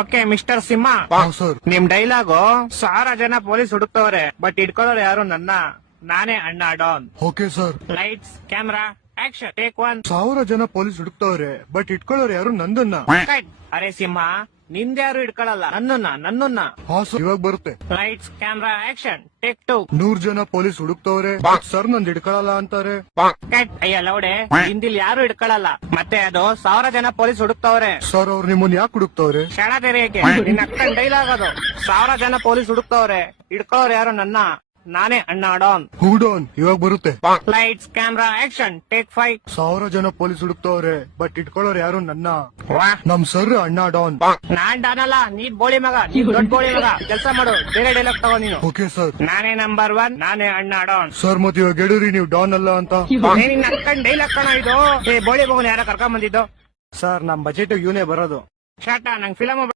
Okay mister ಸಿಂಹ, sir. ನಿಮ್ dialogue 1000 ಜನ police ಹುಡುಕ್ತವ್ರೆ but ಇಟ್ಕೊಳ್ಳೋರು ಯಾರು ನನ್ನ, ನಾನೇ ಅಣ್ಣ Don. Okay sir. Lights camera action take 1. 1000 ಜನ ಪೊಲೀಸ್ ಹುಡುಕ್ತವ್ರೆ ಬಟ್ ಇಟ್ಕೊಳ್ಳೋರು ಯಾರು ನಂದನ್ನ. ಕಟ್. ಅರೆ ಸಿಂಹ, ನಿಂದ್ಯಾರು ಇಟ್ಕೊಳ್ಳಲ್ಲ, ನನ್ನನ್ನ. ಹಾ ಸರ್, ಇವಾಗ ಬರುತ್ತೆ. Lights camera action take 2. 100 ಜನ ಪೊಲೀಸ್ ಹುಡುಕ್ತವ್ರೆ ಸರ್ ನಂದ್ ಹಿಡ್ಕೊಳಲ್ಲ ಅಂತಾರೆ. ಕಟ್. ಅಯ್ಯ ಲೌಡೆ, ಹಿಂದಿಲ್ ಯಾರು ಇಟ್ಕೊಳ್ಳಲ್ಲ, ಮತ್ತೆ ಅದು 1000 ಜನ ಪೊಲೀಸ್ ಹುಡುಕ್ತವ್ರೆ. ಸರ್ ಅವ್ರು ನಿಮ್ಮನ್ನ ಯಾಕೆ ಹುಡುಕ್ತವ್ರೆ? ಕ್ಷಣ ತೆರೆಯಕ್ಕೆ ನಿನ್ನ ಅಕ್ಕನ್ ಡೈಲಾಗ್ ಅದು. 1000 ಜನ ಪೊಲೀಸ್ ಹುಡುಕ್ತವ್ರೆ, ಇಟ್ಕೊಳ್ಳೋರು ಯಾರು ನನ್ನ, ನಾನೇ ಅಣ್ಣ ಡಾನ್. ಹೂಡೋನ್ ಇವಾಗ ಬರುತ್ತೆ. Lights camera action take 5. 1000 ಜನ ಪೊಲೀಸ್ ಹುಡುಕ್ತವ್ರೆ ಬಟ್ ಇಟ್ಕೊಳ್ಳೋರು ಯಾರು ನನ್ನ, ವಾ, ನಮ್ ಸರ್ ಅಣ್ಣ ಡಾನ್. ನಾನ್ ಡಾನ್ ಅಲ್ಲ, ನೀ ಬೋಳಿ ಮಗ, ನೀ ದೊಡ್ಡ ಬೋಳಿ ಮಗ. ಕೆಲಸ ಮಾಡು, ಬೇರೆ ಡೈಲಾಗ್ ತಗೋ ನೀನು. Okay sir. ನಾನೇ ನಂಬರ್ 1, ನಾನೇ ಅಣ್ಣ ಡಾನ್. ಸರ್ ಮತ್ತೆ ಇವಾಗ ಹೇಳಿರಿ ನೀವು ಡಾನ್ ಅಲ್ಲ ಅಂತ. ನಿನ್ನ ಅಕ್ಕನ್ ಡೈಲಾಗ್ ಕಣ ಇದು. ಬೋಳಿ ಮಗನ್ ಯಾರ ಕರ್ಕೊಂಡ್ ಬಂದಿದ್ದು? ಸರ್ ನಮ್ ಬಜೆಟ್ ಇವನೇ ಬರೋದು. ಶಾಟ, ನಂಗ್ ಫಿಲಮ್